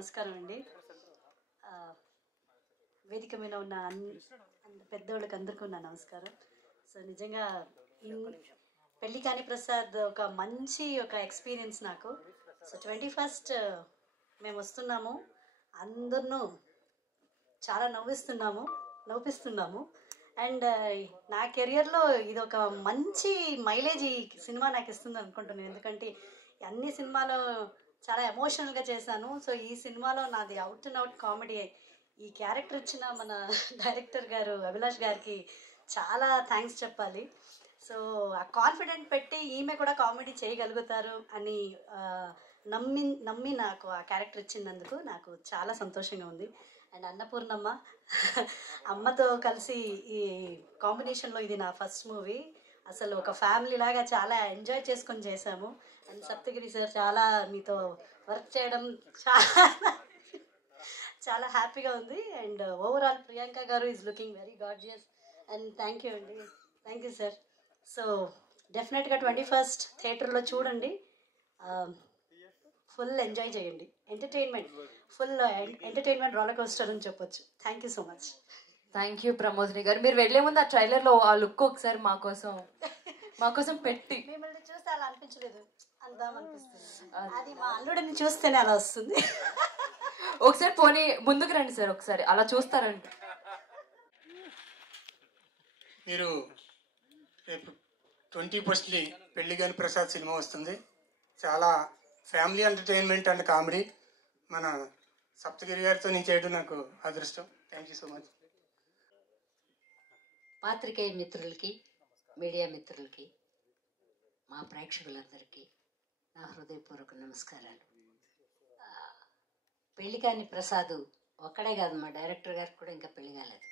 నమస్కారం అండి. వేదిక మీద ఉన్న పెద్దోళ్ళకి అందరికీ ఉన్న నమస్కారం. సో నిజంగా పెళ్ళి కాని ప్రసాద్ ఒక మంచి ఎక్స్పీరియన్స్ నాకు. సో 21st మేము వస్తున్నాము, అందరినూ చాలా నవ్విస్తున్నాము. అండ్ నా కెరియర్లో ఇది ఒక మంచి మైలేజ్ ఈ సినిమా నాకు ఇస్తుంది అనుకుంటున్నాను. ఎందుకంటే అన్ని సినిమాలో చాలా ఎమోషనల్గా చేశాను. సో ఈ సినిమాలో నాది అవుట్ అండ్ అవుట్ కామెడీ. ఈ క్యారెక్టర్ ఇచ్చిన మన డైరెక్టర్ గారు అభిలాష్ గారికి చాలా థ్యాంక్స్ చెప్పాలి. సో ఆ కాన్ఫిడెంట్ పెట్టి ఈమె కూడా కామెడీ చేయగలుగుతారు అని నమ్మి నాకు ఆ క్యారెక్టర్ ఇచ్చినందుకు నాకు చాలా సంతోషంగా ఉంది. అండ్ అన్నపూర్ణమ్మ అమ్మతో కలిసి ఈ కాంబినేషన్లో ఇది నా ఫస్ట్ మూవీ. అసలు ఒక ఫ్యామిలీ లాగా చాలా ఎంజాయ్ చేసుకొని చేశాము. అండ్ సప్తగిరి సార్ చాలా మీతో వర్క్ చేయడం చాలా హ్యాపీగా ఉంది. అండ్ ఓవరాల్ ప్రియాంక గారు is looking very gorgeous. And thank you అండి, థ్యాంక్ యూ సార్. సో డెఫినెట్గా 21st థియేటర్లో చూడండి, ఫుల్ ఎంజాయ్ చేయండి. ఫుల్ ఎంటర్టైన్మెంట్ రోలర్ కోస్టర్ అని చెప్పొచ్చు. Thank you so much. Thank you Pramodini గారు. మీరు వెళ్లే ముందు ఆ ట్రైలర్లో ఆ లుక్ ఒకసారి మా కోసం పెట్టి. మిమ్మల్ని చూస్తే అలా అనిపించలేదు, అందాం అనిపిస్తుంది. అది మా అల్లుడిని చూస్తేనే అలా వస్తుంది. ఒకసారి పోనీ ముందుకు రండి సార్, ఒకసారి అలా చూస్తారండి. మీరు రేపు 21st పెళ్లి కాని ప్రసాద్ సినిమా వస్తుంది. చాలా ఫ్యామిలీ ఎంటర్టైన్మెంట్ అండ్ కామెడీ. మన సప్తగిరి గారితో నేను చేయడం నాకు అదృష్టం. Thank you so much. పాత్రికేయ మిత్రులకి, మీడియా మిత్రులకి, మా ప్రేక్షకులందరికీ నా హృదయపూర్వక నమస్కారాలు. పెళ్లి కాని ప్రసాద్ ఒక్కడే కాదు, మా డైరెక్టర్ గారికి కూడా ఇంకా పెళ్లి కాలేదు,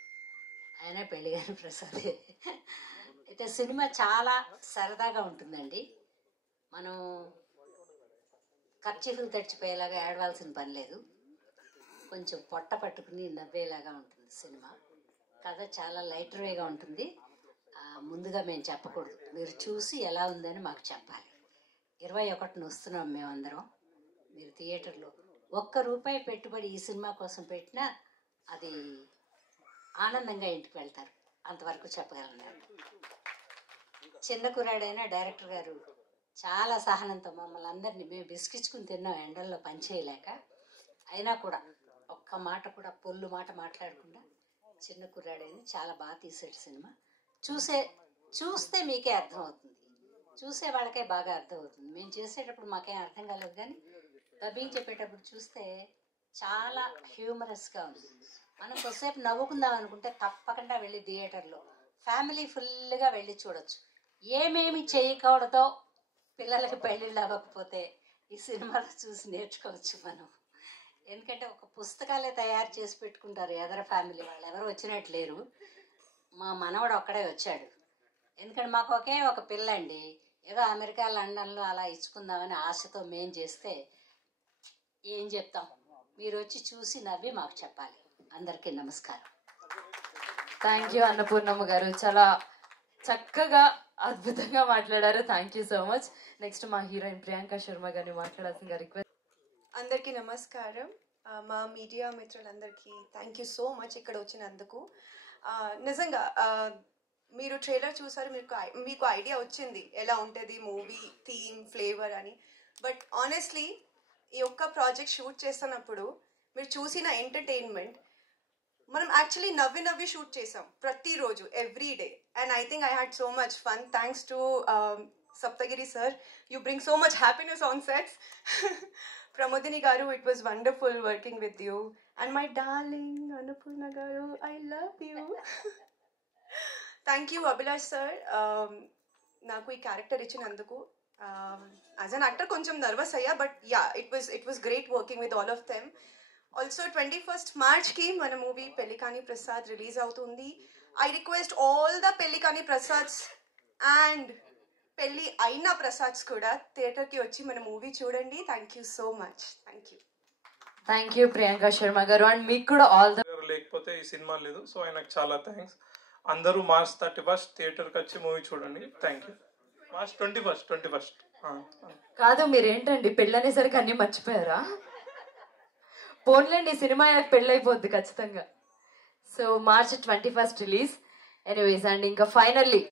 ఆయన పెళ్లి కాని ప్రసాదే. అయితే సినిమా చాలా సరదాగా ఉంటుందండి. మనం ఖర్చీఫులు తెచ్చిపోయేలాగా ఏడవాల్సిన పని లేదు, కొంచెం పొట్ట పట్టుకుని నవ్వేలాగా ఉంటుంది సినిమా. కథ చాలా లైటర్ వేగా ఉంటుంది. ముందుగా మేము చెప్పకూడదు, మీరు చూసి ఎలా ఉందని మాకు చెప్పాలి. 21న వస్తున్నాం మేమందరం. మీరు థియేటర్లో ₹1 పెట్టుబడి ఈ సినిమా కోసం పెట్టినా అది ఆనందంగా ఇంటికి వెళ్తారు, అంతవరకు చెప్పగలను. చిన్న కుర్రాడైన డైరెక్టర్ గారు చాలా సహనంతో మమ్మల్ని అందరినీ మేము బిస్కిచ్చుకుని తిన్నాం ఎండల్లో పనిచేయలేక. అయినా కూడా ఒక్క మాట కూడా పొల్లు మాట మాట్లాడకుండా చిన్న కుర్రాడైన చాలా బాగా తీసాడు సినిమా. చూస్తే మీకే అర్థమవుతుంది, చూసే వాళ్ళకే బాగా అర్థమవుతుంది. మేము చేసేటప్పుడు మాకేం అర్థం కాలేదు, కానీ డబ్బింగ్ చెప్పేటప్పుడు చూస్తే చాలా హ్యూమరస్గా ఉంది. మనం కొద్దిసేపు నవ్వుకుందాం అనుకుంటే తప్పకుండా వెళ్ళి థియేటర్లో ఫ్యామిలీ ఫుల్గా వెళ్ళి చూడొచ్చు. ఏమేమి చేయకూడదో పిల్లలకి పెళ్ళిళ్ళు అవ్వకపోతే ఈ సినిమాలో చూసి నేర్చుకోవచ్చు మనం. ఎందుకంటే ఒక పుస్తకాలే తయారు చేసి పెట్టుకుంటారు ఎదర ఫ్యామిలీ వాళ్ళు, ఎవరు వచ్చినట్టు లేరు. మా మనవడు ఒక్కడే వచ్చాడు, ఎందుకంటే మాకు ఒక పిల్ల అండి. ఏదో అమెరికా లండన్లో అలా ఇచ్చుకుందామని ఆశతో మేం చేస్తే ఏం చెప్తాం, మీరు వచ్చి చూసి నవ్వి మాకు చెప్పాలి. అందరికీ నమస్కారం. థ్యాంక్ యూ అన్నపూర్ణమ్మ గారు, చాలా చక్కగా అద్భుతంగా మాట్లాడారు. Thank you so much. Next మా హీరోయిన్ ప్రియాంక శర్మ గారిని మాట్లాడాల్సిందిగా రిక్వెస్ట్. అందరికీ నమస్కారం. మా మీడియా మిత్రులందరికీ థ్యాంక్ యూ సో మచ్ ఇక్కడ వచ్చినందుకు. నిజంగా మీరు ట్రైలర్ చూసారు, మీకు ఐడియా వచ్చింది ఎలా ఉంటుంది మూవీ థీమ్ ఫ్లేవర్ అని. బట్ ఆనెస్ట్లీ ఈ ఒక్క ప్రాజెక్ట్ షూట్ చేస్తున్నప్పుడు మీరు చూసిన ఎంటర్టైన్మెంట్, మనం యాక్చువల్లీ నవ్వి షూట్ చేసాం ప్రతిరోజు, every day. And I think I had so much fun. Thanks to Saptagiri sir, you bring so much happiness on sets. Pramodini garu, it was wonderful working with you. And my darling Annapurna garu, I love you. Thank you Abhilash sir. Naku ee character ichinanduku. As an actor koncham nervous ayya, but yeah, it was great working with all of them. Also 21st March ki mana movie Pelli Kani Prasad release avutundi. I request all the Pelli Kani Prasads and పెళ్ళి అయిన ప్రసాద్స్ కూడా థియేటర్కి వచ్చి మన movie చూడండి. Thank you so much. Thank you Priyanka Sharma గారు. And మీకు కూడా ఆల్ ద లేకపోతే ఈ సినిమా లేదు. సో ఆయనకు చాలా థ్యాంక్స్. అందరూ March 31st థియేటర్కి వచ్చి మూవీ చూడండి. Thank you. March 21st. కాదు, మీరేంటండి పెళ్ళి అనేసరికి అన్ని మర్చిపోయారా? పోన్లేండి ఈ సినిమా పెళ్ళైపోద్ది ఖచ్చితంగా. So March 21 release. Anyways and ఇంకా ఫైనల్లీ